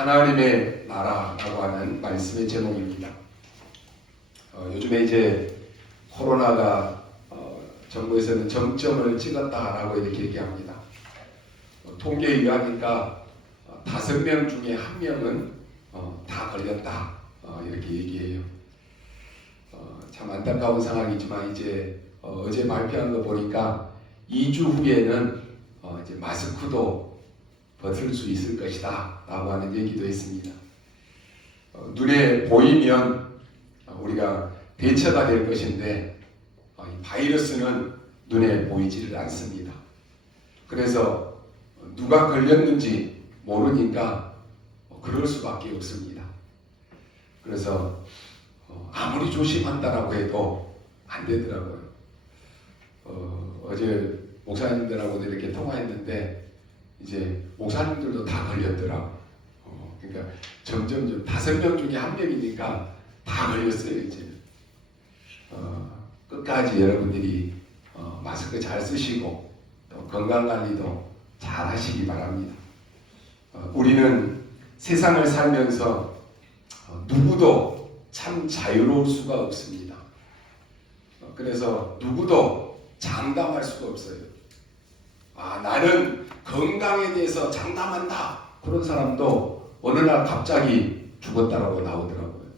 하나님의 나라라고 하는 말씀의 제목입니다. 요즘에 이제 코로나가 정부에서는 정점을 찍었다라고 이렇게 얘기합니다. 통계에 의하니까 5명 중에 1명은 다 걸렸다 이렇게 얘기해요. 참 안타까운 상황이지만 이제 어제 발표한 거 보니까 2주 후에는 이제 마스크도 벗을 수 있을 것이다 라고 하는 얘기도 했습니다. 눈에 보이면 우리가 대처가 될 것인데 이 바이러스는 눈에 보이지를 않습니다. 그래서 누가 걸렸는지 모르니까 그럴 수밖에 없습니다. 그래서 아무리 조심한다라고 해도 안 되더라고요. 어제 목사님들하고도 이렇게 통화했는데 이제 목사님들도 다 걸렸더라고. 그러니까 점점 5명 중에 1명이니까 다 걸렸어요 이제. 끝까지 여러분들이 마스크 잘 쓰시고 또 건강관리도 잘 하시기 바랍니다. 우리는 세상을 살면서 누구도 참 자유로울 수가 없습니다. 그래서 누구도 장담할 수가 없어요. 나는 건강에 대해서 장담한다. 그런 사람도 어느 날 갑자기 죽었다라고 나오더라고요.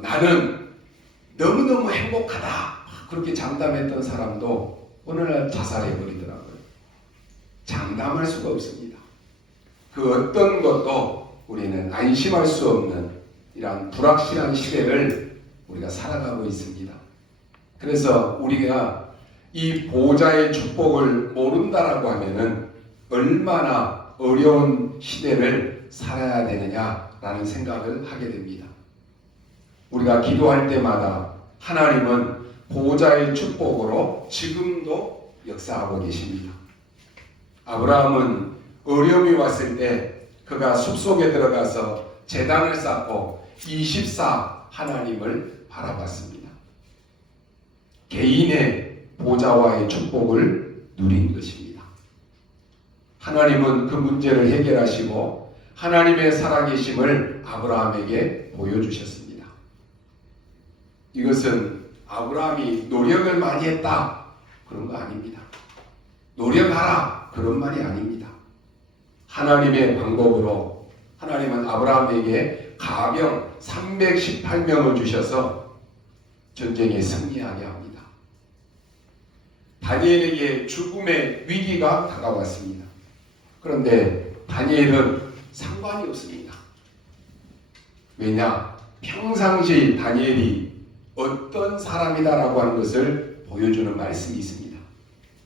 나는 너무너무 행복하다. 그렇게 장담했던 사람도 어느 날 자살해버리더라고요. 장담할 수가 없습니다. 그 어떤 것도 우리는 안심할 수 없는 이러한 불확실한 시대를 우리가 살아가고 있습니다. 그래서 우리가 이 보호자의 축복을 모른다라고 하면은 얼마나 어려운 시대를 살아야 되느냐라는 생각을 하게 됩니다. 우리가 기도할 때마다 하나님은 보호자의 축복으로 지금도 역사하고 계십니다. 아브라함은 어려움이 왔을 때 그가 숲속에 들어가서 제단을 쌓고 24 하나님을 바라봤습니다. 개인의 보호자와의 축복을 누린 것입니다. 하나님은 그 문제를 해결하시고 하나님의 살아계심을 아브라함에게 보여주셨습니다. 이것은 아브라함이 노력을 많이 했다 그런 거 아닙니다. 노력하라 그런 말이 아닙니다. 하나님의 방법으로 하나님은 아브라함에게 가병 318명을 주셔서 전쟁에 승리하게 합니다. 다니엘에게 죽음의 위기가 다가왔습니다. 그런데 다니엘은 상관이 없습니다. 왜냐? 평상시 다니엘이 어떤 사람이다라고 하는 것을 보여주는 말씀이 있습니다.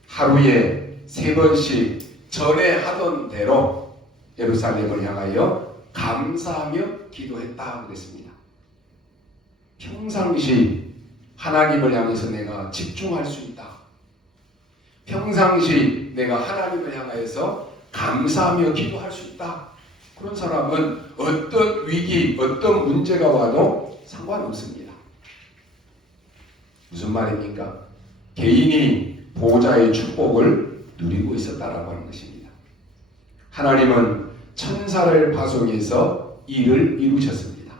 하루에 3번씩 전에 하던 대로 예루살렘을 향하여 감사하며 기도했다 그랬습니다. 평상시 하나님을 향해서 내가 집중할 수 있다. 평상시 내가 하나님을 향하여서 감사하며 기도할 수 있다. 그런 사람은 어떤 위기, 어떤 문제가 와도 상관없습니다. 무슨 말입니까? 개인이 보호자의 축복을 누리고 있었다라고 하는 것입니다. 하나님은 천사를 파송해서 일을 이루셨습니다.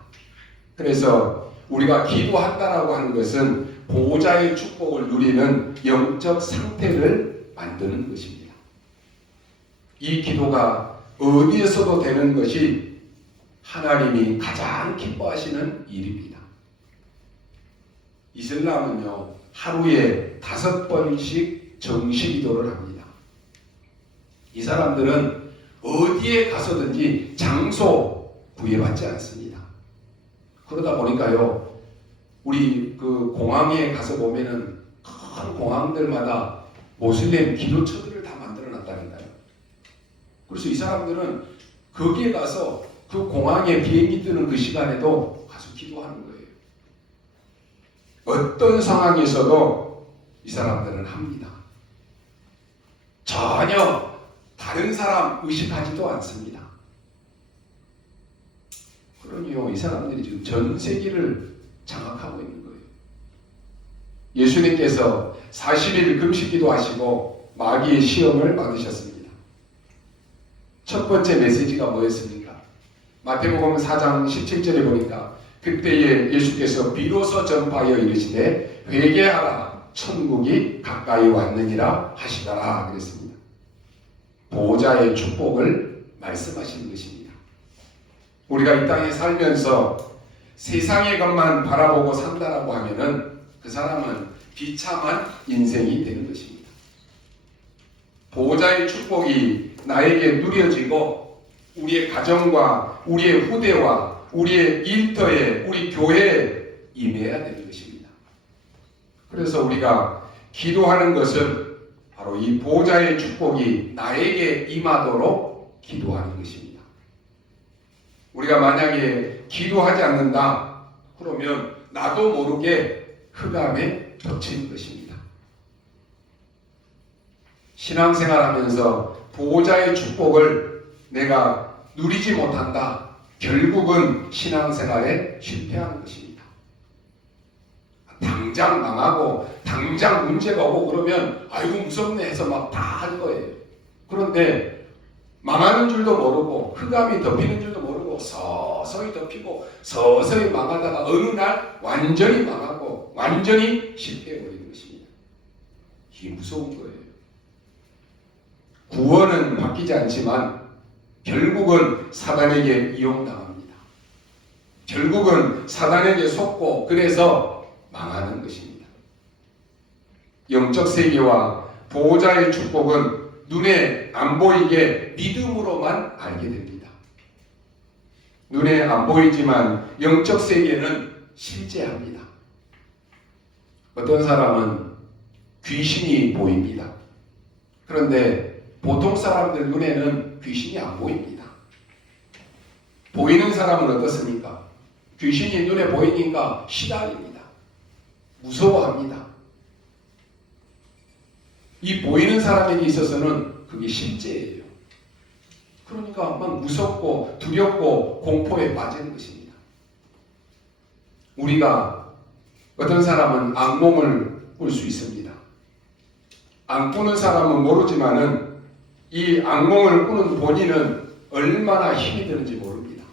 그래서 우리가 기도한다라고 하는 것은 보호자의 축복을 누리는 영적 상태를 만드는 것입니다. 이 기도가 어디에서도 되는 것이 하나님이 가장 기뻐하시는 일입니다. 이슬람은요, 하루에 5번씩 정시 기도를 합니다. 이 사람들은 어디에 가서든지 장소 구애받지 않습니다. 그러다 보니까요, 우리 그 공항에 가서 보면은 큰 공항들마다 모슬렘 기도처들을 다 만들어 놨다니까요. 그래서 이 사람들은 거기에 가서 그 공항에 비행기 뜨는 그 시간에도 가서 기도하는 거예요. 어떤 상황에서도 이 사람들은 합니다. 전혀 다른 사람 의식하지도 않습니다. 그러니요, 이 사람들이 지금 전 세계를 장악하고 있는 거예요. 예수님께서 40일 금식기도 하시고 마귀의 시험을 받으셨습니다. 첫 번째 메시지가 뭐였습니까? 마태복음 4장 17절에 보니까 그때에 예수께서 비로소 전파하여 이르시되 회개하라 천국이 가까이 왔느니라 하시더라 그랬습니다. 보호자의 축복을 말씀하시는 것입니다. 우리가 이 땅에 살면서 세상의 것만 바라보고 산다라고 하면은 그 사람은 비참한 인생이 되는 것입니다. 보호자의 축복이 나에게 누려지고 우리의 가정과 우리의 후대와 우리의 일터에 우리 교회에 임해야 되는 것입니다. 그래서 우리가 기도하는 것은 바로 이 보호자의 축복이 나에게 임하도록 기도하는 것입니다. 우리가 만약에 기도하지 않는다 그러면 나도 모르게 흑암에 덮치는 것입니다. 신앙생활하면서 보호자의 축복을 내가 누리지 못한다. 결국은 신앙생활에 실패하는 것입니다. 당장 망하고 당장 문제가 오고 그러면 아이고 무섭네 해서 막 다 한 거예요. 그런데 망하는 줄도 모르고 흑암이 덮이는 줄도 모르고 서서히 덮이고 서서히 망하다가 어느 날 완전히 망하고 완전히 실패해버리는 것입니다. 이게 무서운 거예요. 구원은 바뀌지 않지만 결국은 사단에게 이용당합니다. 결국은 사단에게 속고 그래서 망하는 것입니다. 영적 세계와 보호자의 축복은 눈에 안 보이게 믿음으로만 알게 됩니다. 눈에 안 보이지만 영적 세계는 실제합니다. 어떤 사람은 귀신이 보입니다. 그런데 보통 사람들 눈에는 귀신이 안 보입니다. 보이는 사람은 어떻습니까? 귀신이 눈에 보이니까 시달립니다. 무서워합니다. 이 보이는 사람에게 있어서는 그게 실제예요. 그러니까 막 무섭고 두렵고 공포에 빠지는 것입니다. 우리가 어떤 사람은 악몽을 꿀 수 있습니다. 안 꾸는 사람은 모르지만은 이 악몽을 꾸는 본인은 얼마나 힘이 드는지 모릅니다.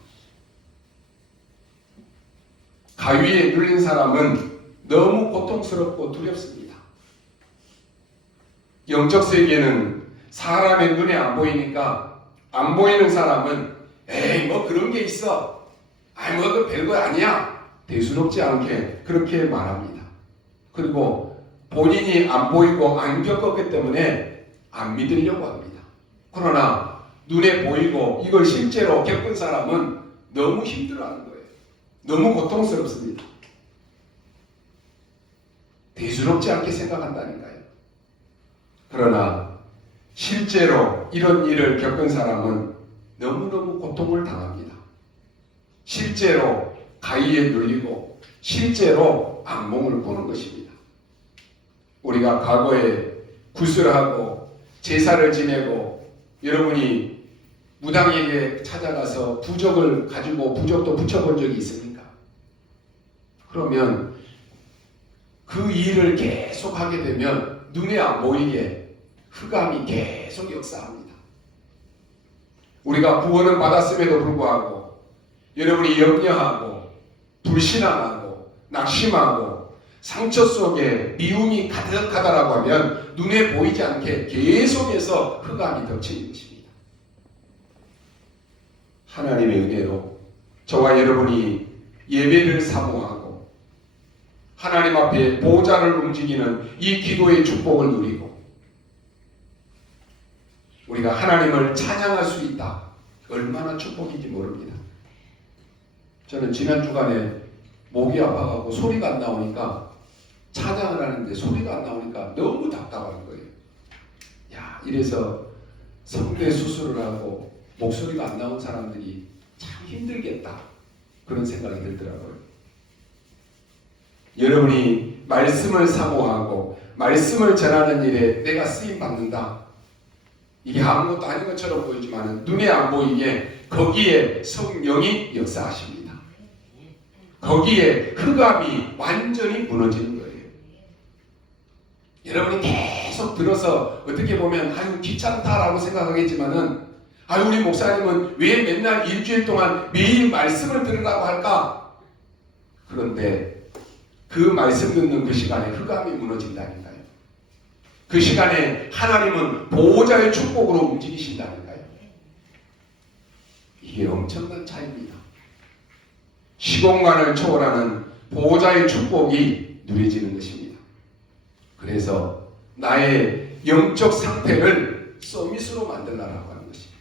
가위에 눌린 사람은 너무 고통스럽고 두렵습니다. 영적 세계는 사람의 눈에 안 보이니까 안 보이는 사람은 에이 뭐 그런 게 있어. 아이 뭐 그 별거 아니야. 대수롭지 않게 그렇게 말합니다. 그리고 본인이 안 보이고 안 겪었기 때문에 안 믿으려고 합니다. 그러나 눈에 보이고 이걸 실제로 겪은 사람은 너무 힘들어하는 거예요. 너무 고통스럽습니다. 대수롭지 않게 생각한다니까요. 그러나 실제로 이런 일을 겪은 사람은 너무너무 고통을 당합니다. 실제로 가위에 눌리고 실제로 악몽을 꾸는 것입니다. 우리가 과거에 구슬하고 제사를 지내고 여러분이 무당에게 찾아가서 부적을 가지고 부적도 붙여본 적이 있습니까? 그러면 그 일을 계속 하게 되면 눈에 안 보이게 흑암이 계속 역사합니다. 우리가 구원을 받았음에도 불구하고 여러분이 염려하고 불신앙하고 낙심하고 상처 속에 미움이 가득하다라고 하면 눈에 보이지 않게 계속해서 흑암이 덮치는 것입니다. 하나님의 은혜로 저와 여러분이 예배를 사모하고 하나님 앞에 보호자를 움직이는 이 기도의 축복을 누리고 우리가 하나님을 찬양할 수 있다. 얼마나 축복인지 모릅니다. 저는 지난 주간에 목이 아파가고 소리가 안 나오니까 찬양을 하는데 소리가 안 나오니까 너무 답답한 거예요. 야, 이래서 성대 수술을 하고 목소리가 안 나온 사람들이 참 힘들겠다. 그런 생각이 들더라고요. 여러분이 말씀을 사모하고 말씀을 전하는 일에 내가 쓰임 받는다. 이게 아무것도 아닌 것처럼 보이지만 눈에 안 보이게 거기에 성령이 역사하십니다. 거기에 흑암이 완전히 무너지는 거예요. 여러분이 계속 들어서 어떻게 보면 아유 귀찮다라고 생각하겠지만은 아유, 우리 목사님은 왜 맨날 일주일 동안 매일 말씀을 들으라고 할까? 그런데 그 말씀 듣는 그 시간에 흑암이 무너진다니까요. 그 시간에 하나님은 보호자의 축복으로 움직이신다니까요. 이게 엄청난 차이입니다. 시공간을 초월하는 보호자의 축복이 누려지는 것입니다. 그래서 나의 영적 상태를 서밋으로 만들라라고 하는 것입니다.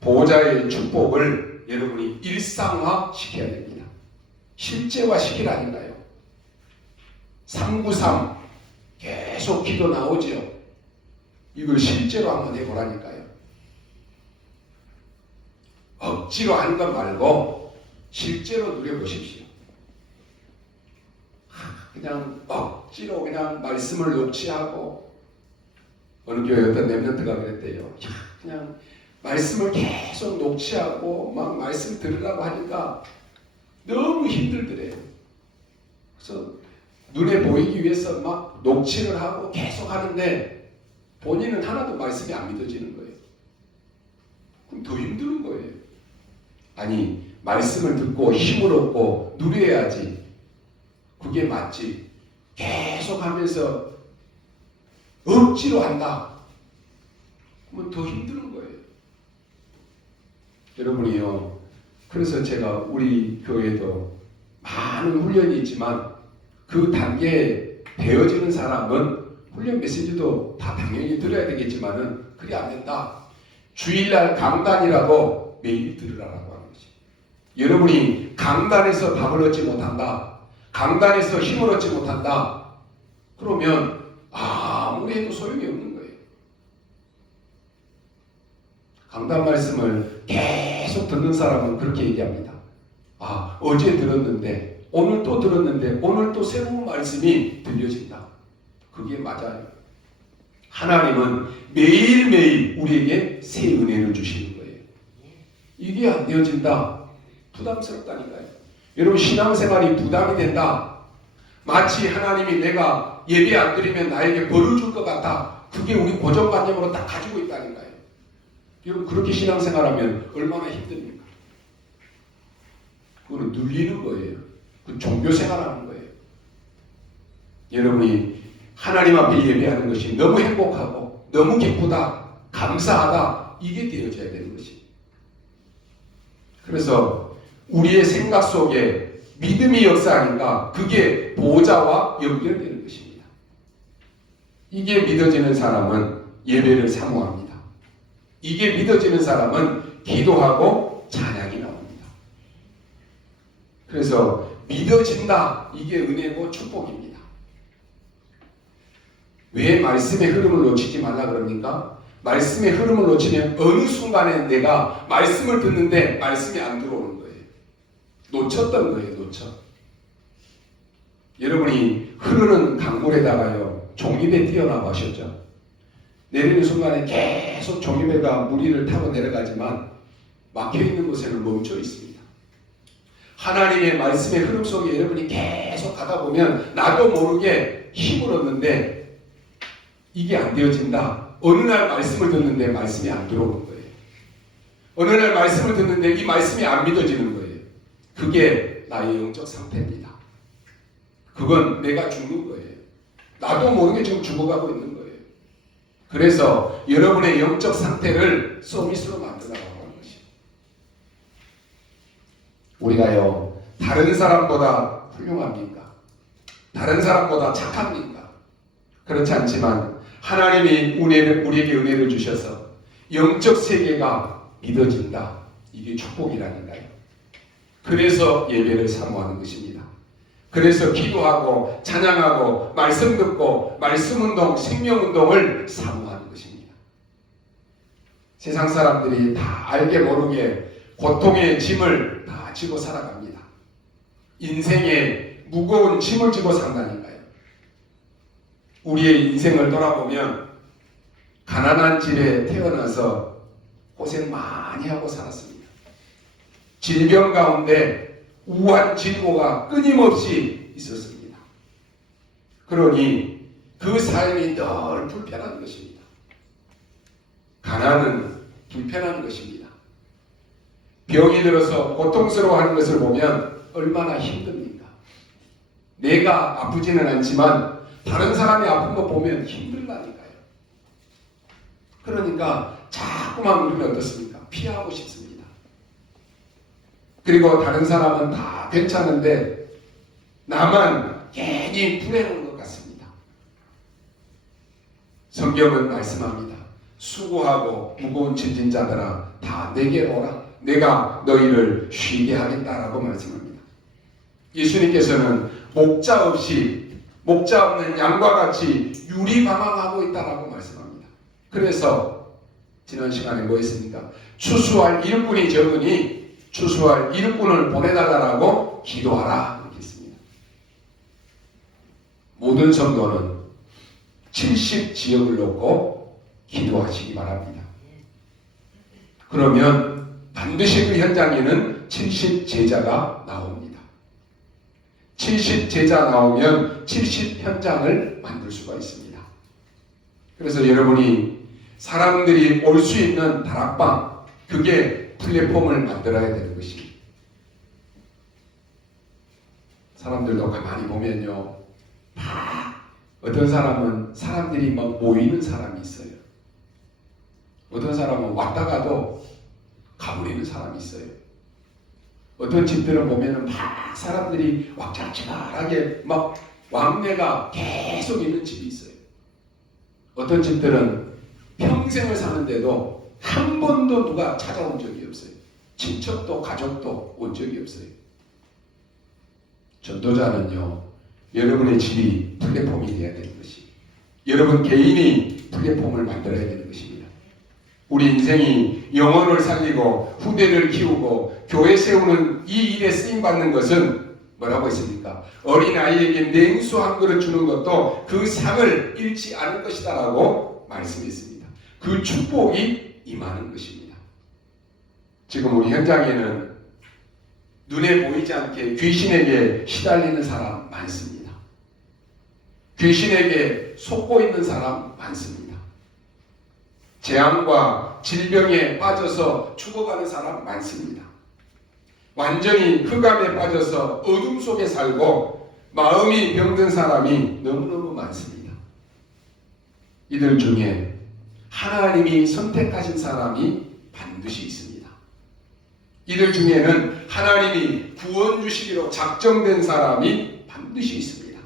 보호자의 축복을 여러분이 일상화 시켜야 됩니다. 실제화 시키라니까요. 393 계속 기도 나오죠. 이걸 실제로 한번 해보라니까요. 억지로 하는 것 말고 실제로 누려보십시오. 그냥 억지로 그냥 말씀을 녹취하고, 어느 교회 어떤 랩런트가 그랬대요. 그냥 말씀을 계속 녹취하고 막 말씀 들으라고 하니까 너무 힘들더래요. 그래서 눈에 보이기 위해서 막 녹취를 하고 계속 하는데 본인은 하나도 말씀이 안 믿어지는 거예요. 그럼 더 힘든 거예요. 아니, 말씀을 듣고 힘을 얻고 누려야지. 그게 맞지. 계속 하면서 억지로 한다. 그러면 더 힘든 거예요. 여러분이요. 그래서 제가 우리 교회도 많은 훈련이 있지만 그 단계에 되어지는 사람은 훈련 메시지도 다 당연히 들어야 되겠지만은 그리 안 된다. 주일날 강단이라도 매일 들으라고 하는 거지. 여러분이 강단에서 답을 얻지 못한다. 강단에서 힘을 얻지 못한다. 그러면 아무리 해도 소용이 없는 거예요. 강단 말씀을 계속 듣는 사람은 그렇게 얘기합니다. 아, 어제 들었는데 오늘 또 들었는데 오늘 또 새로운 말씀이 들려진다. 그게 맞아요. 하나님은 매일매일 우리에게 새 은혜를 주시는 거예요. 이게 안 되어진다. 부담스럽다니까요. 여러분, 신앙생활이 부담이 된다. 마치 하나님이 내가 예배 안 드리면 나에게 벌을 줄 것 같다. 그게 우리 고정관념으로 딱 가지고 있다니까요. 여러분, 그렇게 신앙생활하면 얼마나 힘듭니까? 그거는 눌리는 거예요. 그 종교생활하는 거예요. 여러분이 하나님 앞에 예배하는 것이 너무 행복하고 너무 기쁘다, 감사하다, 이게 되어져야 되는 것이. 그래서 우리의 생각 속에 믿음이 역사하니까 그게 보호자와 연결되는 것입니다. 이게 믿어지는 사람은 예배를 사모합니다. 이게 믿어지는 사람은 기도하고 찬양이 나옵니다. 그래서 믿어진다, 이게 은혜고 축복입니다. 왜 말씀의 흐름을 놓치지 말라 그럽니까? 말씀의 흐름을 놓치면 어느 순간에 내가 말씀을 듣는데 말씀이 안 들어오는 거예요. 놓쳤던 거예요. 놓쳐. 여러분이 흐르는 강물에다가요 종이배 띄어나고 하셨죠? 내리는 순간에 계속 종이배가 물 위를 타고 내려가지만 막혀있는 곳에는 멈춰 있습니다. 하나님의 말씀의 흐름 속에 여러분이 계속 가다 보면 나도 모르게 힘을 얻는데 이게 안 되어진다. 어느 날 말씀을 듣는데 말씀이 안 들어오는 거예요. 어느 날 말씀을 듣는데 이 말씀이 안 믿어지는 거예요. 그게 나의 영적 상태입니다. 그건 내가 죽는 거예요. 나도 모르게 지금 죽어가고 있는 거예요. 그래서 여러분의 영적 상태를 서밋으로 만들라고 하는 것이에요. 우리가요, 다른 사람보다 훌륭합니까? 다른 사람보다 착합니까? 그렇지 않지만 하나님이 우리에게 은혜를 주셔서 영적 세계가 믿어진다. 이게 축복이라니까요. 그래서 예배를 사모하는 것입니다. 그래서 기도하고 찬양하고 말씀 듣고 말씀운동, 생명운동을 사모하는 것입니다. 세상 사람들이 다 알게 모르게 고통의 짐을 다 지고 살아갑니다. 인생에 무거운 짐을 지고 산다니까요. 우리의 인생을 돌아보면 가난한 집에 태어나서 고생 많이 하고 살았습니다. 질병 가운데 우한 질고가 끊임없이 있었습니다. 그러니 그 삶이 늘 불편한 것입니다. 가난은 불편한 것입니다. 병이 들어서 고통스러워하는 것을 보면 얼마나 힘듭니까? 내가 아프지는 않지만 다른 사람이 아픈 거 보면 힘들다니까요. 그러니까 자꾸만 우리는 어떻습니까? 피하고 싶습니다. 그리고 다른 사람은 다 괜찮은데 나만 괜히 불행한 것 같습니다. 성경은 말씀합니다. 수고하고 무거운 짐진 자들아 다 내게 오라. 내가 너희를 쉬게 하겠다라고 말씀합니다. 예수님께서는 목자 없는 양과 같이 유리방황하고 있다라고 말씀합니다. 그래서 지난 시간에 뭐 했습니까? 추수할 일꾼이 적으니 추수할 일꾼을 보내달라고 기도하라 이렇게 했습니다. 모든 성도는 70지역을 놓고 기도하시기 바랍니다. 그러면 반드시 그 현장에는 70제자가 나옵니다. 70제자 나오면 70현장을 만들 수가 있습니다. 그래서 여러분이 사람들이 올 수 있는 다락방, 그게 플랫폼을 만들어야 되는 것입니다. 사람들도 가만히 보면요, 다 어떤 사람은 사람들이 막 모이는 사람이 있어요. 어떤 사람은 왔다가도 가버리는 사람이 있어요. 어떤 집들은 보면은 막 사람들이 왁자지껄하게 막 왕래가 계속 있는 집이 있어요. 어떤 집들은 평생을 사는데도 한 번도 누가 찾아온 적이 없어요. 친척도 가족도 온 적이 없어요. 전도자는요, 여러분의 집이 플랫폼이 되어야 되는 것이, 여러분 개인이 플랫폼을 만들어야 되는 것입니다. 우리 인생이 영혼을 살리고 후대를 키우고 교회 세우는 이 일에 쓰임받는 것은 뭐라고 했습니까? 어린아이에게 냉수 한 그릇 주는 것도 그 상을 잃지 않을 것이다 라고 말씀했습니다. 그 축복이 임하는 것입니다. 지금 우리 현장에는 눈에 보이지 않게 귀신에게 시달리는 사람 많습니다. 귀신에게 속고 있는 사람 많습니다. 재앙과 질병에 빠져서 죽어가는 사람 많습니다. 완전히 흑암에 빠져서 어둠 속에 살고 마음이 병든 사람이 너무너무 많습니다. 이들 중에 하나님이 선택하신 사람이 반드시 있습니다. 이들 중에는 하나님이 구원 주시기로 작정된 사람이 반드시 있습니다.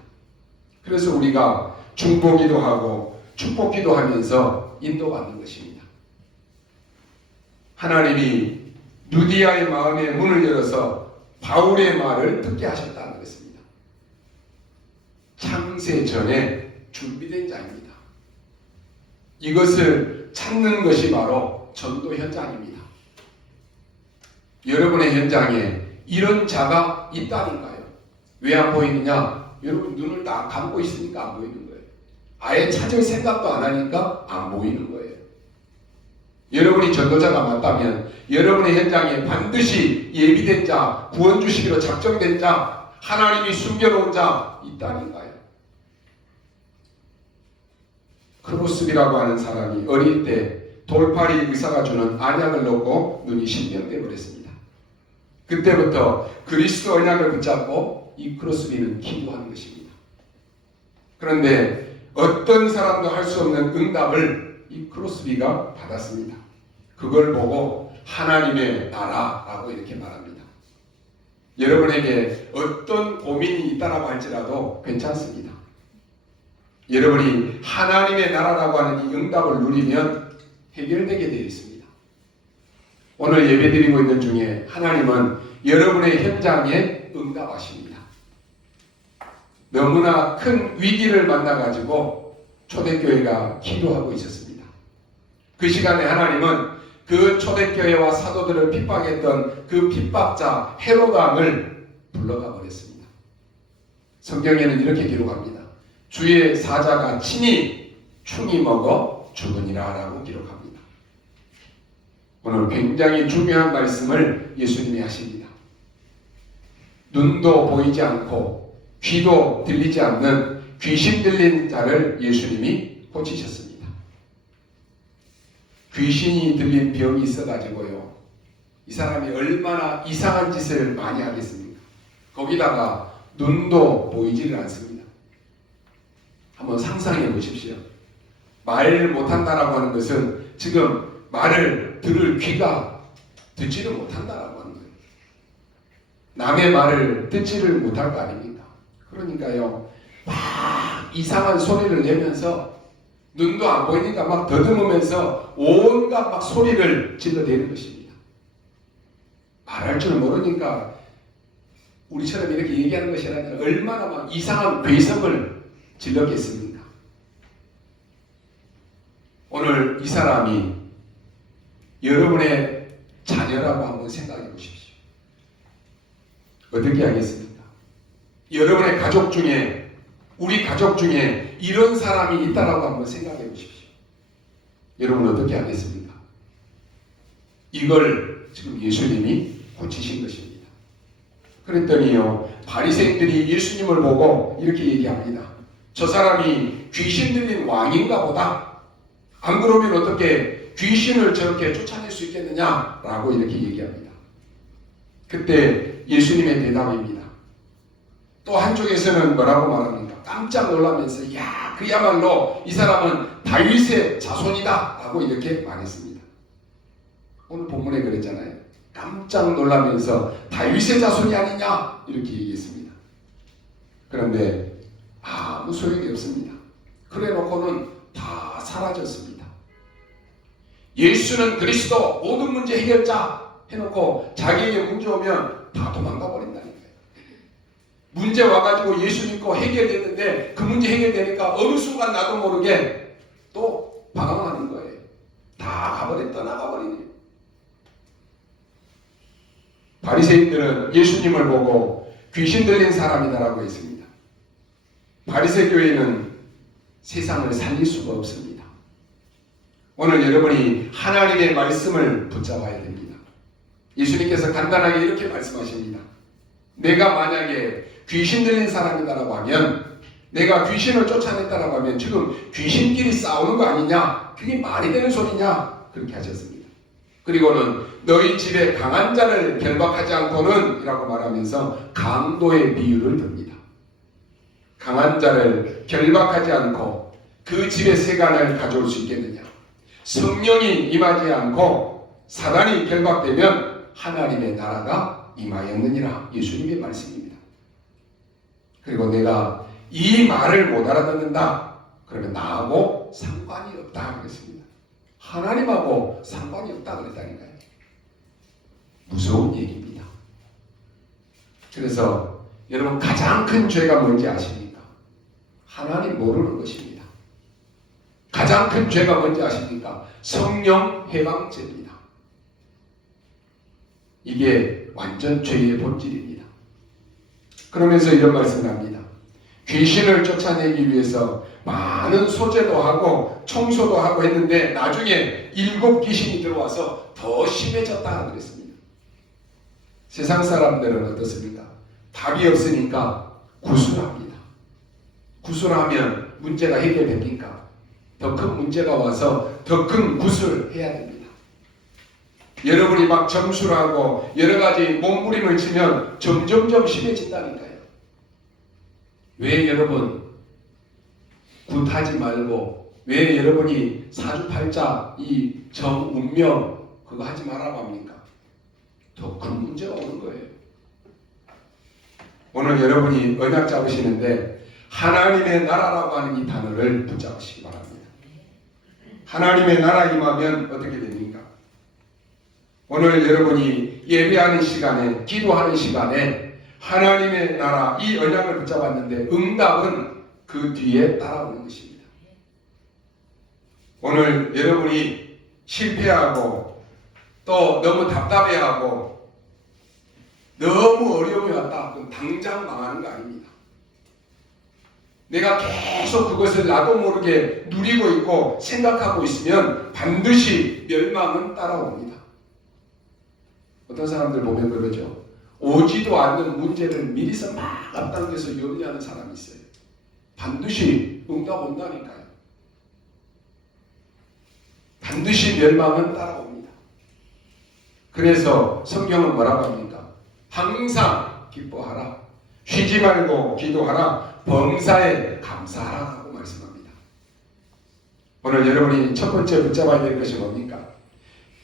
그래서 우리가 중보기도 하고 축복기도 하면서 인도받는 것입니다. 하나님이 누디아의 마음에 문을 열어서 바울의 말을 듣게 하셨다는 것입니다. 창세 전에 준비된 자입니다. 이것을 찾는 것이 바로 전도 현장입니다. 여러분의 현장에 이런 자가 있다는가요? 왜 안 보이느냐? 여러분 눈을 딱 감고 있으니까 안 보이는 거예요. 아예 찾을 생각도 안 하니까 안 보이는 거예요. 여러분이 전도자가 맞다면 여러분의 현장에 반드시 예비된 자, 구원 주시기로 작정된 자, 하나님이 숨겨놓은 자 있다는가요? 크로스비라고 하는 사람이 어릴 때 돌팔이 의사가 주는 안약을 넣고 눈이 실명돼 버렸습니다. 그때부터 그리스도 언약을 붙잡고 이 크로스비는 기도하는 것입니다. 그런데 어떤 사람도 할 수 없는 응답을 이 크로스비가 받았습니다. 그걸 보고 하나님의 나라라고 이렇게 말합니다. 여러분에게 어떤 고민이 있다라고 할지라도 괜찮습니다. 여러분이 하나님의 나라라고 하는 이 응답을 누리면 해결되게 되어 있습니다. 오늘 예배드리고 있는 중에 하나님은 여러분의 현장에 응답하십니다. 너무나 큰 위기를 만나가지고 초대교회가 기도하고 있었습니다. 그 시간에 하나님은 그 초대교회와 사도들을 핍박했던 그 핍박자 헤롯왕을 불러가 버렸습니다. 성경에는 이렇게 기록합니다. 주의 사자가 친히 충이 먹어 죽으니라 라고 기록합니다. 오늘 굉장히 중요한 말씀을 예수님이 하십니다. 눈도 보이지 않고 귀도 들리지 않는 귀신 들린 자를 예수님이 고치셨습니다. 귀신이 들린 병이 있어가지고요. 이 사람이 얼마나 이상한 짓을 많이 하겠습니까? 거기다가 눈도 보이지를 않습니다. 한번 상상해 보십시오. 말을 못한다라고 하는 것은 지금 말을 들을 귀가 듣지를 못한다라고 하는 거예요. 남의 말을 듣지를 못할 거 아닙니까? 그러니까요, 막 이상한 소리를 내면서 눈도 안 보이니까 막 더듬으면서 온갖 막 소리를 질러대는 것입니다. 말할 줄 모르니까 우리처럼 이렇게 얘기하는 것이 아니라 얼마나 막 이상한 괴성을 질렀겠습니까? 오늘 이 사람이 여러분의 자녀라고 한번 생각해 보십시오. 어떻게 하겠습니까? 여러분의 가족 중에, 우리 가족 중에 이런 사람이 있다라고 한번 생각해 보십시오. 여러분 어떻게 하겠습니까? 이걸 지금 예수님이 고치신 것입니다. 그랬더니요, 바리새인들이 예수님을 보고 이렇게 얘기합니다. 저 사람이 귀신 들린 왕인가 보다. 안 그러면 어떻게 귀신을 저렇게 쫓아낼 수 있겠느냐라고 이렇게 얘기합니다. 그때 예수님의 대답입니다. 또 한쪽에서는 뭐라고 말합니까? 깜짝 놀라면서 야, 그야말로 이 사람은 다윗의 자손이다 라고 이렇게 말했습니다. 오늘 본문에 그랬잖아요. 깜짝 놀라면서 다윗의 자손이 아니냐 이렇게 얘기했습니다. 그런데 아무 소용이 없습니다. 그래 놓고는 다 사라졌습니다. 예수는 그리스도 모든 문제 해결자 해놓고 자기에게 문제 오면 다 도망가 버린다니까요. 문제 와가지고 예수 믿고 해결됐는데 그 문제 해결되니까 어느 순간 나도 모르게 또 방황하는 거예요. 다 가버려 떠나가버리네요. 바리새인들은 예수님을 보고 귀신 들린 사람이다라고 했습니다. 바리새 교회는 세상을 살릴 수가 없습니다. 오늘 여러분이 하나님의 말씀을 붙잡아야 됩니다. 예수님께서 간단하게 이렇게 말씀하십니다. 내가 만약에 귀신 들린 사람이다라고 하면, 내가 귀신을 쫓아냈다라고 하면 지금 귀신끼리 싸우는 거 아니냐? 그게 말이 되는 소리냐? 그렇게 하셨습니다. 그리고는 너희 집에 강한 자를 결박하지 않고는 이라고 말하면서 강도의 비유를 듭니다. 강한 자를 결박하지 않고 그 집의 세간을 가져올 수 있겠느냐? 성령이 임하지 않고 사단이 결박되면 하나님의 나라가 임하였느니라. 예수님의 말씀입니다. 그리고 내가 이 말을 못 알아듣는다. 그러면 나하고 상관이 없다 그랬습니다. 하나님하고 상관이 없다 그랬다니까요. 무서운 얘기입니다. 그래서 여러분 가장 큰 죄가 뭔지 아십니까? 하나님 모르는 것입니다. 가장 큰 죄가 뭔지 아십니까? 성령 해방죄입니다. 이게 완전 죄의 본질입니다. 그러면서 이런 말씀을 합니다. 귀신을 쫓아내기 위해서 많은 소제도 하고 청소도 하고 했는데 나중에 7 귀신이 들어와서 더 심해졌다 그랬습니다. 세상 사람들은 어떻습니까? 답이 없으니까 구술합니다. 구술하면 문제가 해결됩니까? 더 큰 문제가 와서 더 큰 구술을 해야 됩니다. 여러분이 막 점술하고 여러 가지 몸부림을 치면 점점점 심해진다니까요. 왜 여러분 굿하지 말고, 왜 여러분이 사주팔자 이 정운명 그거 하지 말라고 합니까? 더 큰 문제가 오는 거예요. 오늘 여러분이 언약 잡으시는데 하나님의 나라라고 하는 이 단어를 붙잡으시기 바랍니다. 하나님의 나라 임하면 어떻게 됩니까? 오늘 여러분이 예배하는 시간에, 기도하는 시간에 하나님의 나라 이 언약을 붙잡았는데 응답은 그 뒤에 따라오는 것입니다. 오늘 여러분이 실패하고 또 너무 답답해하고 너무 어려움이 왔다. 그럼 당장 망하는 거 아닙니다. 내가 계속 그것을 나도 모르게 누리고 있고 생각하고 있으면 반드시 멸망은 따라옵니다. 어떤 사람들 보면 그러죠. 오지도 않는 문제를 미리서 막 앞당겨서 염려하는 사람이 있어요. 반드시 응답 온다니까요. 반드시 멸망은 따라옵니다. 그래서 성경은 뭐라고 합니까? 항상 기뻐하라. 쉬지 말고 기도하라. 범사에 감사하라고 말씀합니다. 오늘 여러분이 첫 번째 붙잡아야 될 것이 뭡니까?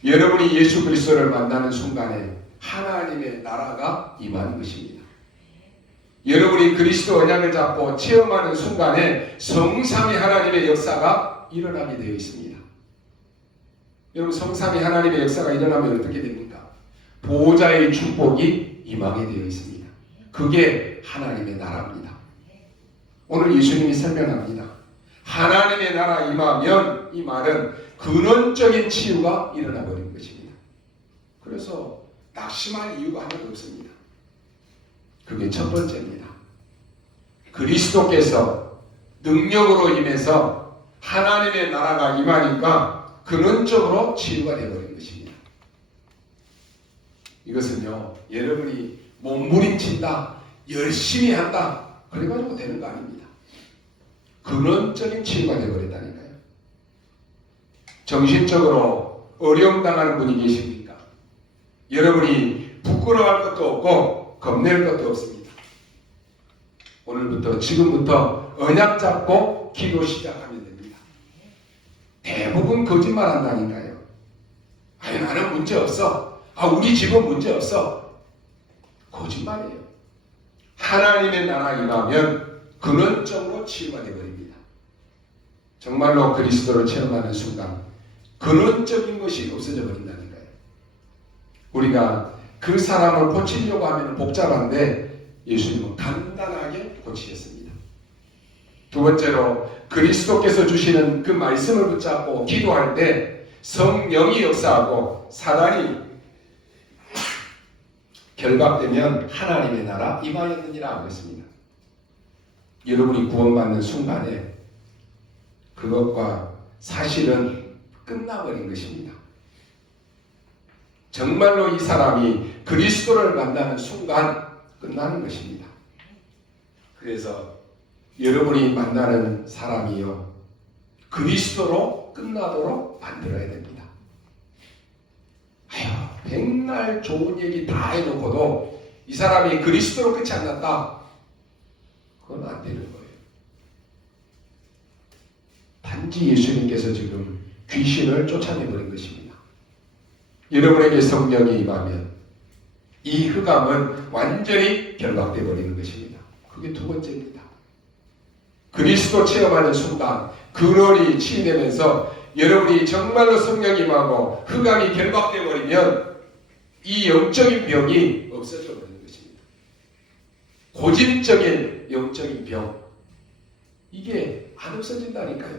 여러분이 예수 그리스도를 만나는 순간에 하나님의 나라가 임하는 것입니다. 여러분이 그리스도 언약을 잡고 체험하는 순간에 성삼위 하나님의 역사가 일어나게 되어 있습니다. 여러분, 성삼위 하나님의 역사가 일어나면 어떻게 됩니까? 보호자의 축복이 임하게 되어 있습니다. 그게 하나님의 나라입니다. 오늘 예수님이 설명합니다. 하나님의 나라 임하면, 이 말은 근원적인 치유가 일어나 버린 것입니다. 그래서 낙심할 이유가 하나도 없습니다. 그게 첫 번째입니다. 그리스도께서 능력으로 임해서 하나님의 나라가 임하니까 근원적으로 치유가 되어버린 것입니다. 이것은요, 여러분이 몸부림친다, 열심히 한다, 그래가지고 되는 거 아닙니다. 근원적인 치유가 되어버렸다니까요. 정신적으로 어려움 당하는 분이 계십니까? 여러분이 부끄러워할 것도 없고 겁낼 것도 없습니다. 오늘부터, 지금부터 언약 잡고 기도 시작하면 됩니다. 대부분 거짓말 한다니까요. 아니, 나는 문제 없어. 우리 집은 문제 없어. 거짓말이에요. 하나님의 나라 임하면 근원적으로 치유가 되어버립니다. 정말로 그리스도를 체험하는 순간 근원적인 것이 없어져 버린다니까요. 우리가 그 사람을 고치려고 하면 복잡한데 예수님은 간단하게 고치셨습니다. 두 번째로, 그리스도께서 주시는 그 말씀을 붙잡고 기도할 때 성령이 역사하고 사단이 결박되면 하나님의 나라 임하였느니라 하였습니다. 여러분이 구원받는 순간에 그것과 사실은 끝나버린 것입니다. 정말로 이 사람이 그리스도를 만나는 순간 끝나는 것입니다. 그래서 여러분이 만나는 사람이요, 그리스도로 끝나도록 만들어야 됩니다. 백날 좋은 얘기 다 해놓고도 이 사람이 그리스도로 끝이 안 났다, 그건 안 되는 거예요. 단지 예수님께서 지금 귀신을 쫓아내버린 것입니다. 여러분에게 성령이 임하면 이 흑암은 완전히 결박되어 버리는 것입니다. 그게 두 번째입니다. 그리스도 체험하는 순간 근원이 치유되면서 여러분이 정말로 성령이 임하고 흑암이 결박되어 버리면 이 영적인 병이 없어져 버리는 것입니다. 고질적인 영적인 병, 이게 안 없어진다니까요.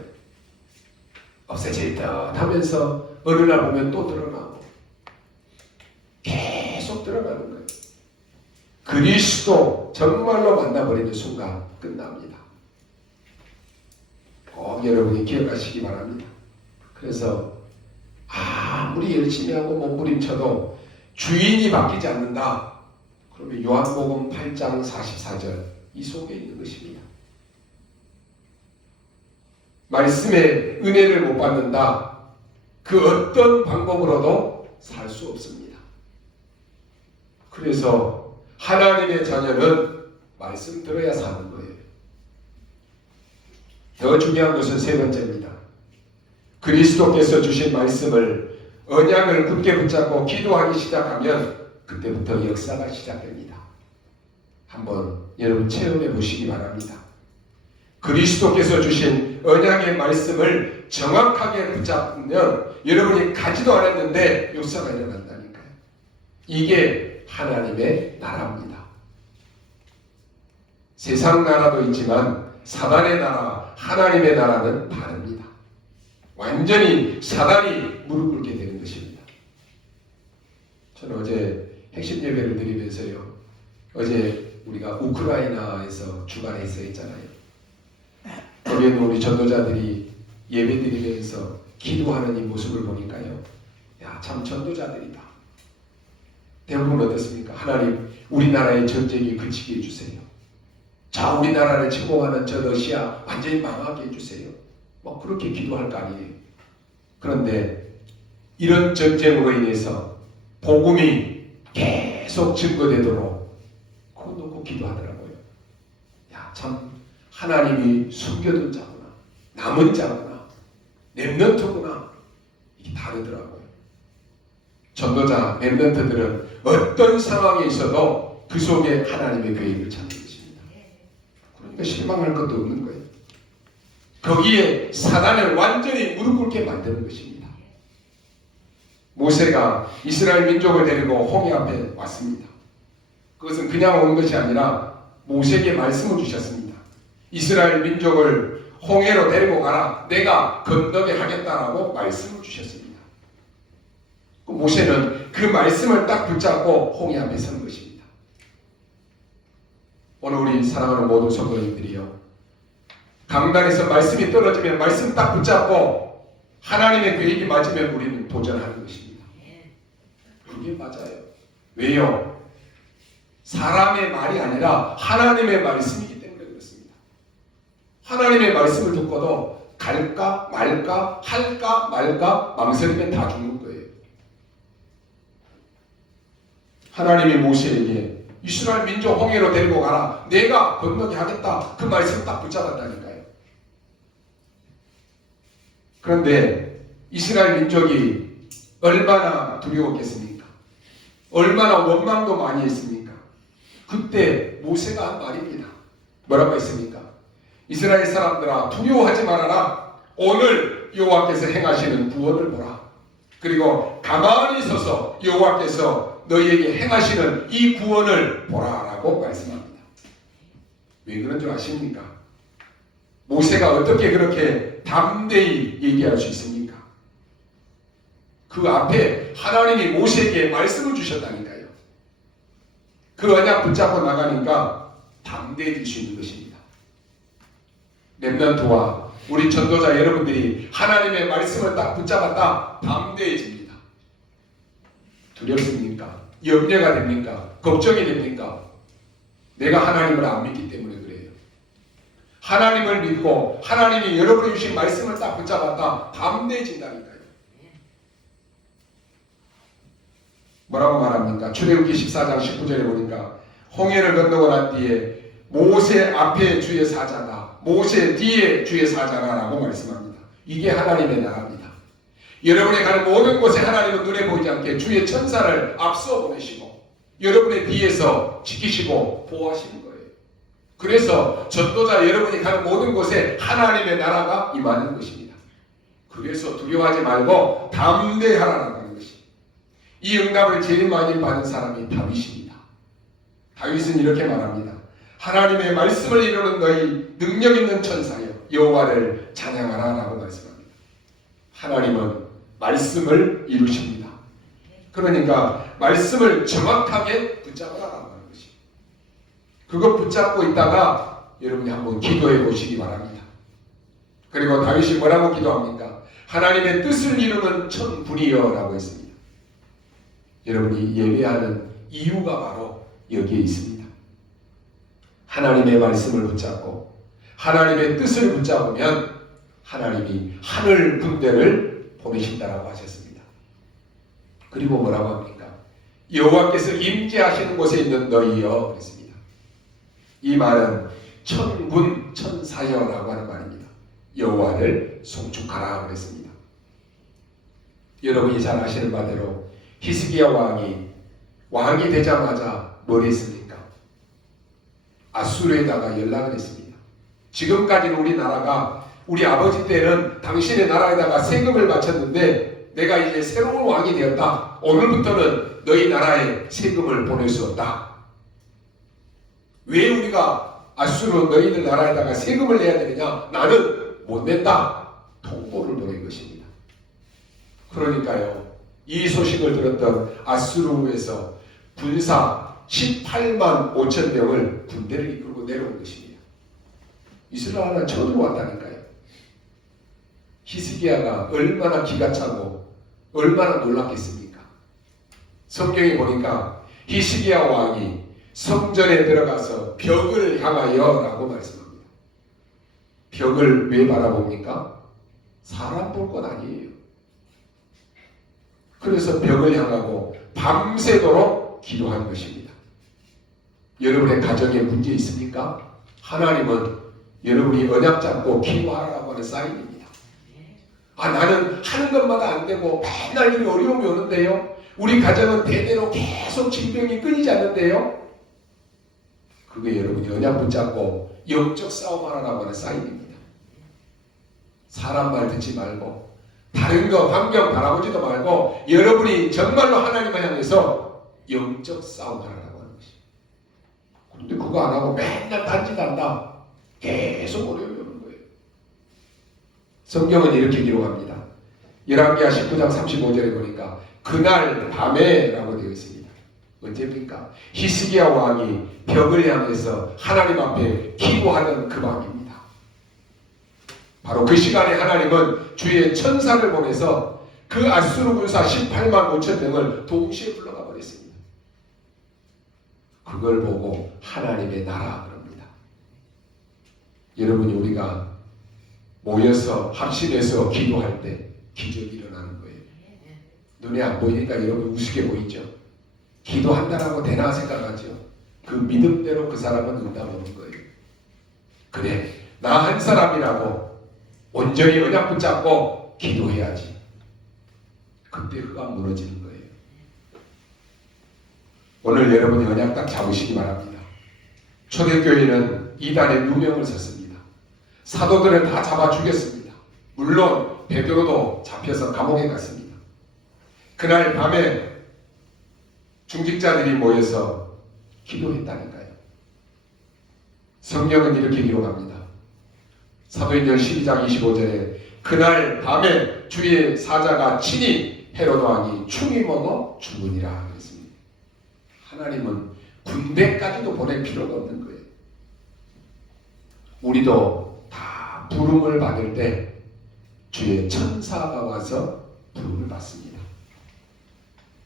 없어져 있다 하면서 어느 날 보면 또 드러나고 계속 들어가는 거예요. 그리스도 정말로 만나버리는 순간 끝납니다. 꼭 여러분이 기억하시기 바랍니다. 그래서 아무리 열심히 하고 몸부림쳐도 주인이 바뀌지 않는다, 그러면 요한복음 8장 44절 이 속에 있는 것입니다. 말씀의 은혜를 못 받는다, 그 어떤 방법으로도 살 수 없습니다. 그래서 하나님의 자녀는 말씀 들어야 사는 거예요. 더 중요한 것은 세 번째입니다. 그리스도께서 주신 말씀을, 언약을 굳게 붙잡고 기도하기 시작하면 그때부터 역사가 시작됩니다. 한번 여러분 체험해 보시기 바랍니다. 그리스도께서 주신 언약의 말씀을 정확하게 붙잡으면 여러분이 가지도 않았는데 역사가 일어난다니까요. 이게 하나님의 나라입니다. 세상 나라도 있지만 사단의 나라, 하나님의 나라는 다릅니다. 완전히 사단이 무릎 꿇게 되는 것입니다. 저는 어제 핵심 예배를 드리면서요, 어제 우리가 우크라이나에서 주간에 있었잖아요. 거기에 우리 전도자들이 예배 드리면서 기도하는 이 모습을 보니까요, 야, 참 전도자들이다. 대부분 어떻습니까? 하나님, 우리나라의 전쟁이 그치게 해주세요. 자, 우리나라를 침공하는 저 러시아 완전히 망하게 해주세요. 뭐 그렇게 기도할 거 아니에요. 그런데 이런 전쟁으로 인해서 복음이 계속 증거되도록 그거 놓고 기도하더라고요. 야, 참 하나님이 숨겨둔 자구나, 남은 자구나, 렘넌트구나, 이게 다르더라고요. 전도자 렘넌트들은 어떤 상황에 있어도 그 속에 하나님의 계획을 찾는 것입니다. 그러니까 실망할 것도 없는 거예요. 거기에 사단을 완전히 무릎 꿇게 만드는 것입니다. 모세가 이스라엘 민족을 데리고 홍해 앞에 왔습니다. 그것은 그냥 온 것이 아니라 모세에게 말씀을 주셨습니다. 이스라엘 민족을 홍해로 데리고 가라. 내가 건너게 하겠다라고 말씀을 주셨습니다. 모세는 그 말씀을 딱 붙잡고 홍해 앞에 선 것입니다. 오늘 우리 사랑하는 모든 성도님들이요, 강단에서 말씀이 떨어지면 말씀 딱 붙잡고 하나님의 계획이 맞으면 우리는 도전하는 것입니다. 그게 맞아요. 왜요? 사람의 말이 아니라 하나님의 말씀이기 때문에 그렇습니다. 하나님의 말씀을 듣고도 갈까 말까 할까 말까 망설이면 다 죽는 거예요. 하나님이 모세에게 이스라엘 민족 홍해로 데리고 가라. 내가 건너게 하겠다. 그 말씀 딱 붙잡았다니까요. 그런데 이스라엘 민족이 얼마나 두려웠겠습니까? 얼마나 원망도 많이 했습니까? 그때 모세가 한 말입니다. 뭐라고 했습니까? 이스라엘 사람들아, 두려워하지 말아라. 오늘 여호와께서 행하시는 구원을 보라. 그리고 가만히 서서 여호와께서 너희에게 행하시는 이 구원을 보라라고 말씀합니다. 왜 그런 줄 아십니까? 모세가 어떻게 그렇게 담대히 얘기할 수 있습니까? 그 앞에 하나님이 모세에게 말씀을 주셨다니까요. 그 언약 붙잡고 나가니까 담대해질 수 있는 것입니다. 렘넌트와 우리 전도자 여러분들이 하나님의 말씀을 딱 붙잡았다, 담대해집니다. 두렵습니까? 염려가 됩니까? 걱정이 됩니까? 내가 하나님을 안 믿기 때문에 그래요. 하나님을 믿고 하나님이 여러분이 주신 말씀을 딱 붙잡았다, 담대해진다니까요. 뭐라고 말합니까? 출애굽기 14장 19절에 보니까 홍해를 건너고 난 뒤에 모세 앞에 주의 사자가, 모세 뒤에 주의 사자라고 말씀합니다. 이게 하나님의 나라입니다. 여러분이 가는 모든 곳에 하나님은 눈에 보이지 않게 주의 천사를 앞서 보내시고 여러분의 뒤에서 지키시고 보호하시는 거예요. 그래서 전도자 여러분이 가는 모든 곳에 하나님의 나라가 임하는 것입니다. 그래서 두려워하지 말고 담대하라는 것입니다. 이 응답을 제일 많이 받은 사람이 다윗입니다. 다윗은 이렇게 말합니다. 하나님의 말씀을 이루는 너희 능력 있는 천사여 여호와를 찬양하라 라고 말씀합니다. 하나님은 말씀을 이루십니다. 그러니까 말씀을 정확하게 붙잡으라고 하는 것입니다. 그거 붙잡고 있다가 여러분이 한번 기도해 보시기 바랍니다. 그리고 다윗이 뭐라고 기도합니까? 하나님의 뜻을 이루는 천군이여 라고 했습니다. 여러분이 예배하는 이유가 바로 여기에 있습니다. 하나님의 말씀을 붙잡고 하나님의 뜻을 붙잡으면 하나님이 하늘 군대를 보내신다라고 하셨습니다. 그리고 뭐라고 합니까? 여호와께서 임재하시는 곳에 있는 너희여 그랬습니다. 이 말은 천군 천사여라고 하는 말입니다. 여호와를 송축하라 그랬습니다. 여러분이 잘 아시는 바대로 히스기야 왕이 되자마자 뭘 했습니까? 아수르에다가 연락을 했습니다. 지금까지는 우리나라가 우리 아버지 때는 당신의 나라에다가 세금을 바쳤는데 내가 이제 새로운 왕이 되었다. 오늘부터는 너희 나라에 세금을 보낼 수 없다. 왜 우리가 아수르 너희들 나라에다가 세금을 내야 되느냐? 나는 못 낸다. 통보를 보낸 것입니다. 그러니까요. 이 소식을 들었던 아수르에서 군사 18만 5천 명을 군대를 이끌고 내려온 것입니다. 이스라엘은 처음 왔다니까요. 히스기야가 얼마나 기가 차고 얼마나 놀랐겠습니까? 성경에 보니까 히스기야 왕이 성전에 들어가서 벽을 향하여 라고 말씀합니다. 벽을 왜 바라봅니까? 사람 볼 것 아니에요. 그래서 벽을 향하고 밤새도록 기도하는 것입니다. 여러분의 가정에 문제 있습니까? 하나님은 여러분이 언약 잡고 기도하라고 하는 사인입니다. 나는 하는 것마다 안 되고 맨날 일이 어려움이 오는데요. 우리 가정은 대대로 계속 질병이 끊이지 않는데요. 그게 여러분이 언약 붙잡고 영적 싸움하라고 하는 사인입니다. 사람 말 듣지 말고 다른 거 환경 바라보지도 말고 여러분이 정말로 하나님을 향해서 영적 싸움하라고 하는 것입니다. 근데 그거 안 하고 맨날 단짓한다. 계속 어려움이 오는 거예요. 성경은 이렇게 기록합니다. 열왕기하 19장 35절에 보니까 그날 밤에 라고 되어 있습니다. 언제입니까? 히스기야 왕이 벽을 향해서 하나님 앞에 기도하는 그 밤입니다. 바로 그 시간에 하나님은 주의 천사를 보내서 그 아수르 군사 18만 5천 명을 동시에 불러가 버렸습니다. 그걸 보고 하나님의 나라 그럽니다. 여러분이 우리가 모여서 합심해서 기도할 때 기적이 일어나는 거예요. 눈에 안 보이니까 여러분 우습게 보이죠. 기도한다라고 되나 생각하죠. 그 믿음대로 그 사람은 응답 오는 거예요. 그래, 나 한 사람이라고 온전히 언약 붙잡고 기도해야지. 그때 그가 무너지는 거예요. 오늘 여러분이 언약 딱 잡으시기 바랍니다. 초대교회는 이단의 누명을 섰습니다. 사도들을 다 잡아 죽였습니다. 물론 베드로도 잡혀서 감옥에 갔습니다. 그날 밤에 중직자들이 모여서 기도했다니까요. 성경은 이렇게 기록합니다. 사도행전 12장 25절에 그날 밤에 주의 사자가 친히 헤로드 왕이 충이 먹어 죽으니라 그랬습니다. 하나님은 군대까지도 보낼 필요가 없는 거예요. 우리도 다 부름을 받을 때 주의 천사가 와서 부름을 받습니다.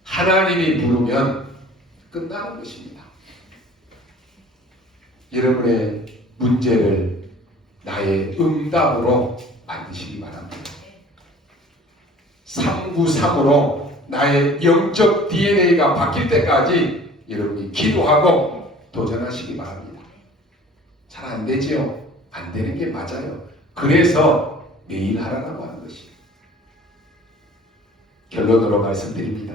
하나님이 부르면 끝나는 것입니다. 여러분의 문제를 나의 응답으로 만드시기 바랍니다. 393으로 나의 영적 DNA가 바뀔 때까지 여러분이 기도하고 도전하시기 바랍니다. 잘 안 되지요? 안 되는 게 맞아요. 그래서 매일 하라고 하는 것이에요. 결론으로 말씀드립니다.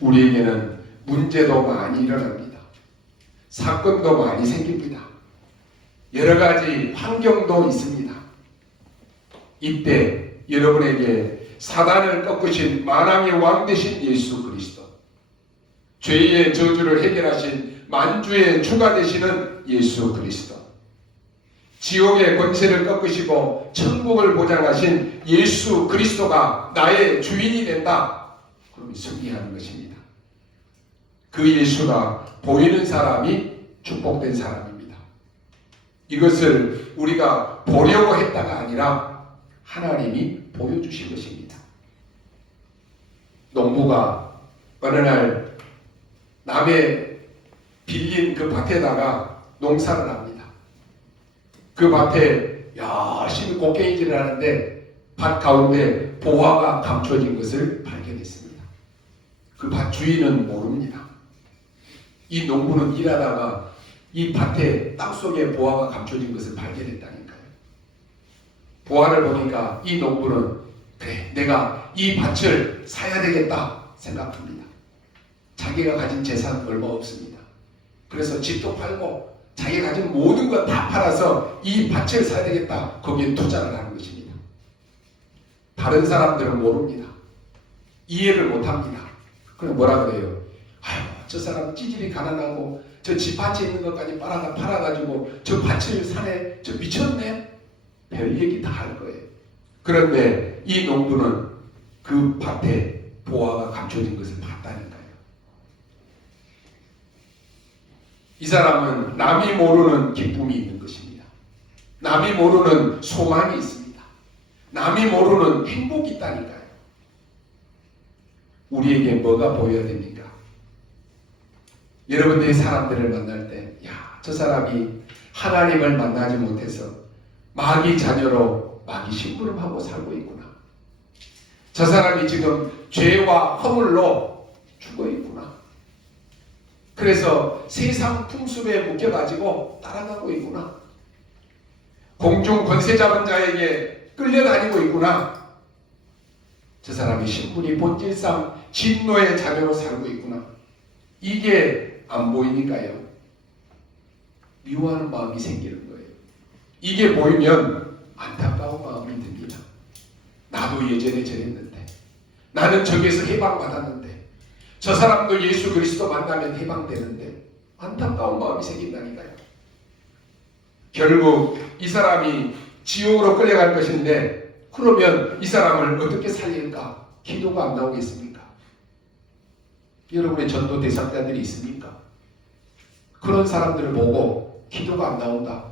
우리에게는 문제도 많이 일어납니다. 사건도 많이 생깁니다. 여러 가지 환경도 있습니다. 이때 여러분에게 사단을 꺾으신 만왕의 왕 되신 예수 그리스도, 죄의 저주를 해결하신 만주의 주가 되시는 예수 그리스도, 지옥의 권세를 꺾으시고 천국을 보장하신 예수 그리스도가 나의 주인이 된다. 그럼 승리하는 것입니다. 그 예수가 보이는 사람이 축복된 사람입니다. 이것을 우리가 보려고 했다가 아니라 하나님이 보여주신 것입니다. 농부가 어느 날 남의 빌린 그 밭에다가 농사를 합니다. 그 밭에 열심히 곡괭이질을 하는데 밭 가운데 보화가 감춰진 것을 발견했습니다. 그 밭 주인은 모릅니다. 이 농부는 일하다가 이 밭에 땅속에 보화가 감춰진 것을 발견했다니까요. 보화를 보니까 이 농부는 그래, 내가 이 밭을 사야 되겠다 생각합니다. 자기가 가진 재산은 얼마 없습니다. 그래서 집도 팔고 자기가 가진 모든 것 다 팔아서 이 밭을 사야 되겠다. 거기에 투자를 하는 것입니다. 다른 사람들은 모릅니다. 이해를 못합니다. 그럼 뭐라 그래요? 아유, 저 사람 찌질이 가난하고 저 집 밭에 있는 것까지 팔아가지고 저 밭을 사네, 저 미쳤네, 별 얘기 다 할 거예요. 그런데 이 농부는 그 밭에 보화가 감춰진 것을 봤다니까요. 이 사람은 남이 모르는 기쁨이 있는 것입니다. 남이 모르는 소망이 있습니다. 남이 모르는 행복이 있다니까요. 우리에게 뭐가 보여야 됩니까? 여러분들이 사람들을 만날 때, 야, 저 사람이 하나님을 만나지 못해서 마귀 자녀로 마귀 심부름하고 살고 있구나. 저 사람이 지금 죄와 허물로 죽어 있구나. 그래서 세상 풍습에 묶여가지고 따라가고 있구나. 공중 권세 잡은 자에게 끌려다니고 있구나. 저 사람이 신분이 본질상 진노의 자녀로 살고 있구나. 이게 안 보이니까요, 미워하는 마음이 생기는 거예요. 이게 보이면 안타까운 마음이 듭니다. 나도 예전에 저랬는데, 나는 저기에서 해방받았는데, 저 사람도 예수 그리스도 만나면 해방되는데, 안타까운 마음이 생긴다니까요. 결국 이 사람이 지옥으로 끌려갈 것인데, 그러면 이 사람을 어떻게 살릴까? 기도가 안 나오겠습니까? 여러분의 전도 대상자들이 있습니까? 그런 사람들을 보고 기도가 안 나온다.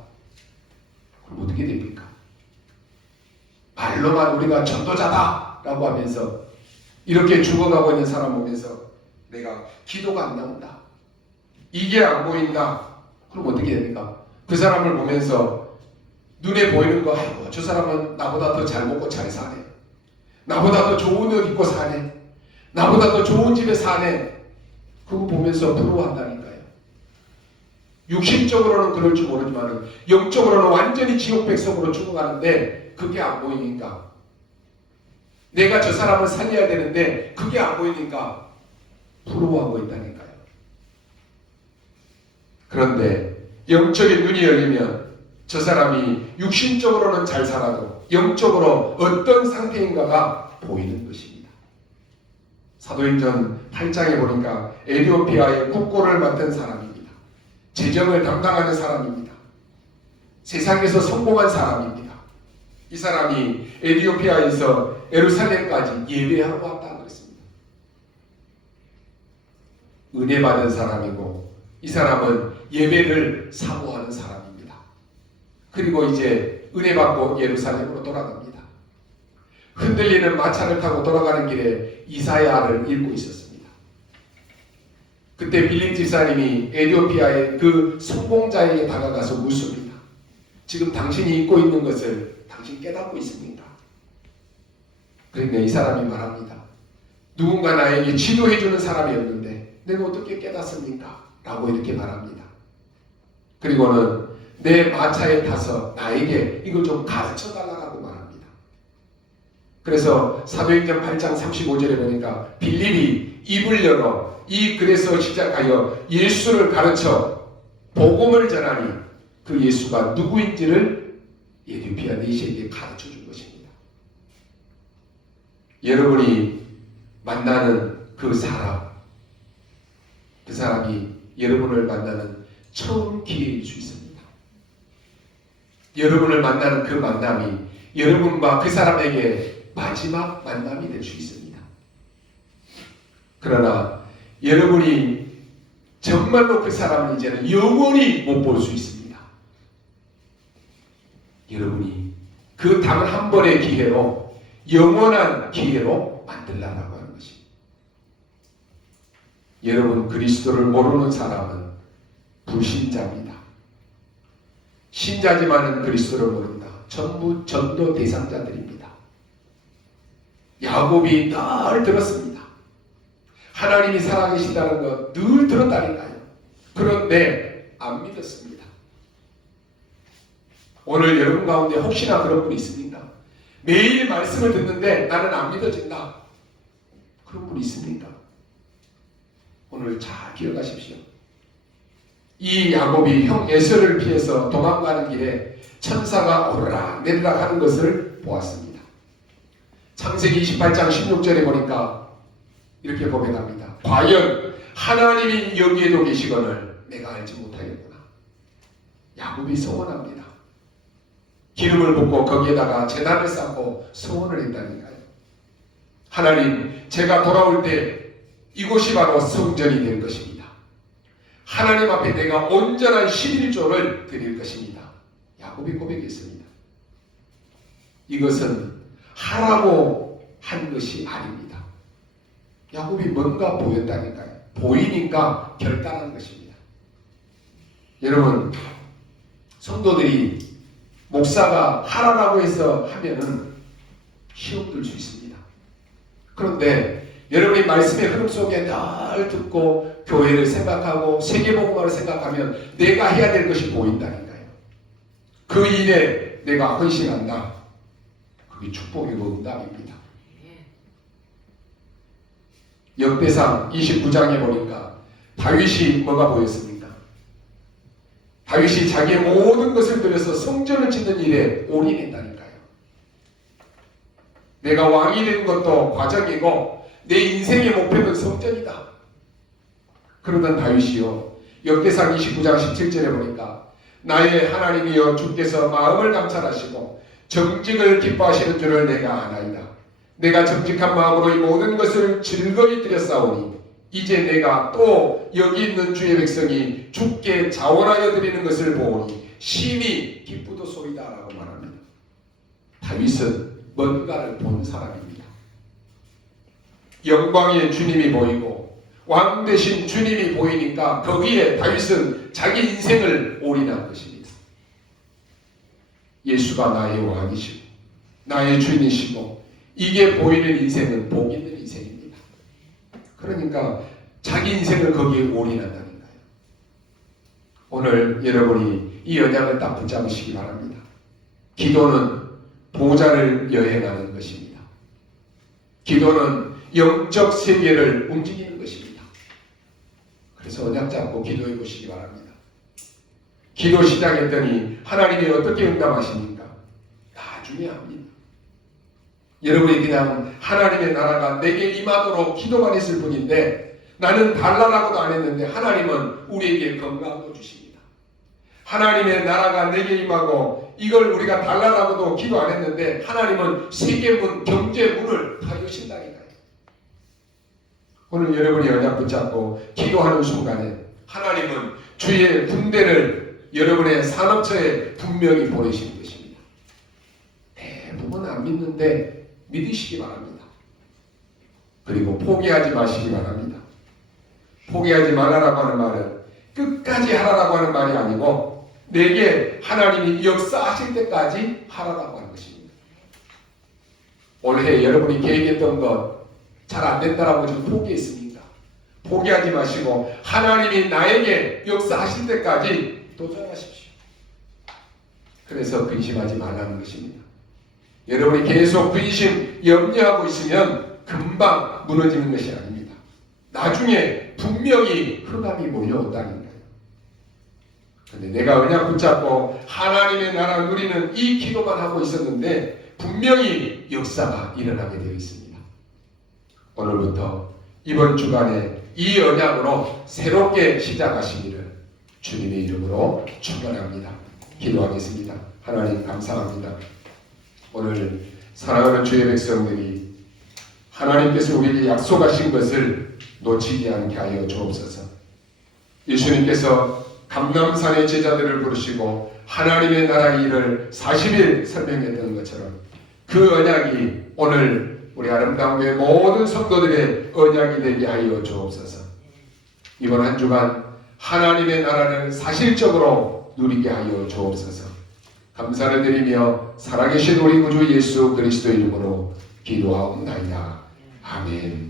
그럼 어떻게 됩니까? 말로만 우리가 전도자다 라고 하면서 이렇게 죽어가고 있는 사람 보면서 내가 기도가 안 나온다, 이게 안 보인다. 그럼 어떻게 됩니까? 그 사람을 보면서 눈에 보이는 거, 아이고 저 사람은 나보다 더 잘 먹고 잘 사네, 나보다 더 좋은 옷 입고 사네, 나보다 더 좋은 집에 사네, 그거 보면서 부러워한다니까요. 육신적으로는 그럴 줄 모르지만 영적으로는 완전히 지옥 백성으로 죽어가는데 그게 안 보이니까, 내가 저 사람을 살려야 되는데 그게 안 보이니까 부러워하고 있다니까요. 그런데 영적인 눈이 열리면 저 사람이 육신적으로는 잘 살아도 영적으로 어떤 상태인가가 보이는 것입니다. 사도행전 8장에 보니까 에티오피아의 국고를 맡은 사람입니다. 재정을 담당하는 사람입니다. 세상에서 성공한 사람입니다. 이 사람이 에티오피아에서 예루살렘까지 예배하러 왔다고 그랬습니다. 은혜 받은 사람이고 이 사람은 예배를 사모하는 사람입니다. 그리고 이제 은혜 받고 예루살렘으로 돌아갑니다. 흔들리는 마차를 타고 돌아가는 길에 이사야를 읽고 있었습니다. 그때 빌림 집사님이 에티오피아의 그 성공자에게 다가가서 묻습니다. 지금 당신이 입고 있는 것을 당신 깨닫고 있습니까? 그러니까 이 사람이 말합니다. 누군가 나에게 지도해주는 사람이었는데 내가 어떻게 깨닫습니까? 라고 이렇게 말합니다. 그리고는 내 마차에 타서 나에게 이걸 좀 가르쳐 달라고 말합니다. 그래서 사도행전 8장 35절에 보니까 빌립이 입을 열어 이 글에서 시작하여 예수를 가르쳐 복음을 전하니 그 예수가 누구인지를 에티오피아 내시에게 가르쳐 준 것입니다. 여러분이 만나는 그 사람이 여러분을 만나는 처음 기회일 수 있습니다. 여러분을 만나는 그 만남이 여러분과 그 사람에게 마지막 만남이 될 수 있습니다. 그러나 여러분이 정말로 그 사람을 이제는 영원히 못 볼 수 있습니다. 여러분이 그 단 한 번의 기회로 영원한 기회로 만들라라고 하는 것입니다. 여러분, 그리스도를 모르는 사람은 불신자입니다. 신자지만은 그리스도를 모른다. 전부 전도 대상자들입니다. 야곱이 늘 들었습니다. 하나님이 살아계시다는 것 늘 들었다니까요. 그런데 안 믿었습니다. 오늘 여러분 가운데 혹시나 그런 분이 있습니까? 매일 말씀을 듣는데 나는 안 믿어진다. 그런 분이 있습니까? 오늘 잘 기억하십시오. 이 야곱이 형 에서를 피해서 도망가는 길에 천사가 오르락 내리락 하는 것을 보았습니다. 창세기 28장 16절에 보니까 이렇게 고백합니다. 과연 하나님이 여기에도 계시거늘 내가 알지 못하겠구나. 야곱이 소원합니다. 기름을 붓고 거기에다가 제단을 쌓고 소원을 했다니까요. 하나님, 제가 돌아올 때 이곳이 바로 성전이 될 것입니다. 하나님 앞에 내가 온전한 11조를 드릴 것입니다. 야곱이 고백했습니다. 이것은 하라고 한 것이 아닙니다. 야곱이 뭔가 보였다니까요. 보이니까 결단한 것입니다. 여러분, 성도들이 목사가 하라고 해서 하면은 시험 들 수 있습니다. 그런데 여러분이 말씀의 흐름 속에 늘 듣고 교회를 생각하고 세계복음화를 생각하면 내가 해야 될 것이 보인다니까요. 그 일에 내가 헌신한다. 그게 축복이고 응답입니다. 역대상 29장에 보니까 다윗이 뭐가 보였습니까? 다윗이 자기의 모든 것을 들여서 성전을 짓는 일에 올인했다니까요. 내가 왕이 된 것도 과정이고 내 인생의 목표는 성전이다. 그러던 다윗이요, 역대상 29장 17절에 보니까 나의 하나님이여 주께서 마음을 감찰하시고 정직을 기뻐하시는 줄을 내가 아나이다. 내가 정직한 마음으로 이 모든 것을 즐거이 드렸사오니 이제 내가 또 여기 있는 주의 백성이 주께 자원하여 드리는 것을 보오니 심히 기쁘도소이다 라고 말합니다. 다윗은 뭔가를 본 사람입니다. 영광의 주님이 보이고 왕 되신 주님이 보이니까 거기에 다윗은 자기 인생을 올인한 것입니다. 예수가 나의 왕이시고 나의 주인이시고 이게 보이는 인생은 복 있는 인생입니다. 그러니까 자기 인생을 거기에 올인한다니까요. 오늘 여러분이 이 언약을 딱 붙잡으시기 바랍니다. 기도는 보좌를 여행하는 것입니다. 기도는 영적 세계를 움직이는 것입니다. 그래서 언약 잡고 기도해 보시기 바랍니다. 기도 시작했더니 하나님이 어떻게 응답하십니까? 나중에 합니다. 여러분이 그냥 하나님의 나라가 내게 임하도록 기도만 했을 뿐인데 나는 달라라고도 안 했는데 하나님은 우리에게 건강도 주십니다. 하나님의 나라가 내게 임하고 이걸 우리가 달라라고도 기도 안 했는데 하나님은 세계문, 경제문을 다 여신다니까요. 오늘 여러분이 언약 붙잡고 기도하는 순간에 하나님은 주의 군대를 여러분의 산업처에 분명히 보내시는 것입니다. 대부분 안 믿는데 믿으시기 바랍니다. 그리고 포기하지 마시기 바랍니다. 포기하지 말아라고 하는 말은 끝까지 하라라고 하는 말이 아니고 내게 하나님이 역사하실 때까지 하라라고 하는 것입니다. 올해 여러분이 계획했던 것 잘 안 된다라고 지금 포기했습니까? 포기하지 마시고 하나님이 나에게 역사하실 때까지 도전하십시오. 그래서 근심하지 말라는 것입니다. 여러분이 계속 근심, 염려하고 있으면 금방 무너지는 것이 아닙니다. 나중에 분명히 흑암이 몰려온다는 거예요. 그런데 내가 언약 붙잡고 하나님의 나라 누리는 이 기도만 하고 있었는데 분명히 역사가 일어나게 되어 있습니다. 오늘부터 이번 주간에 이 언약으로 새롭게 시작하시기를 주님의 이름으로 축원합니다. 기도하겠습니다. 하나님 감사합니다. 오늘 사랑하는 주의 백성들이 하나님께서 우리에게 약속하신 것을 놓치지 않게 하여 주옵소서. 예수님께서 감람산의 제자들을 부르시고 하나님의 나라의 일을 40일 설명했던 것처럼 그 언약이 오늘 우리 아름다운 교회 모든 성도들의 언약이 되게 하여 주옵소서. 이번 한 주간 하나님의 나라를 사실적으로 누리게 하여 주옵소서. 감사를 드리며 살아계신 우리 구주 예수 그리스도 이름으로 기도하옵나이다. 아멘.